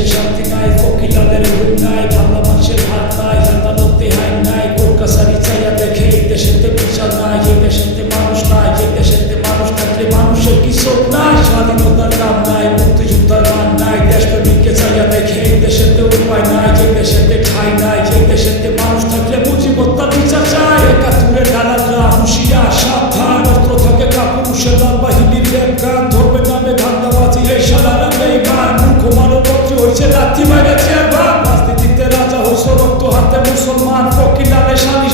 দেশে শান্তি নাই, ফকিলাদের ঘুম নাই, ভালো মানুষের ভাত নাই, আদালতে হাই নাই, কোর্ট কাছারি চাইয়া দেখে এই দেশেতে বিচার নাই, এই দেশেতে মানুষ নাই, এই দেশেতে মানুষ থাকলে মানুষের কি চোখ নাই, স্বাধীনতার নাম নাই, মুক্তিযোদ্ধার মান নাই, দেশপ্রেমিককে চাইয়া দেখে এই দেশেতে উপায় নাই, এই দেশেতে ঠাই নাই, এই দেশেতে মানুষ থাকলে মুজিবতার বিচার চায়। একাত্তরের ডালাররা হুঁশিয়ার সাবধান, অস্ত্র থাকে কাপুরুষের লাল বাহিনীর রেপ গান, ধরবে নামে ধান্দাবাজি এই শালারা বেঈমান, মূর্খ মানবত্রী হয়েছে লাথি মাইরা চেয়ারম্যান, রাজনীতিতে রাজা হইছ রক্ত হাতে মুসলমান, ফকির নামে সালিশ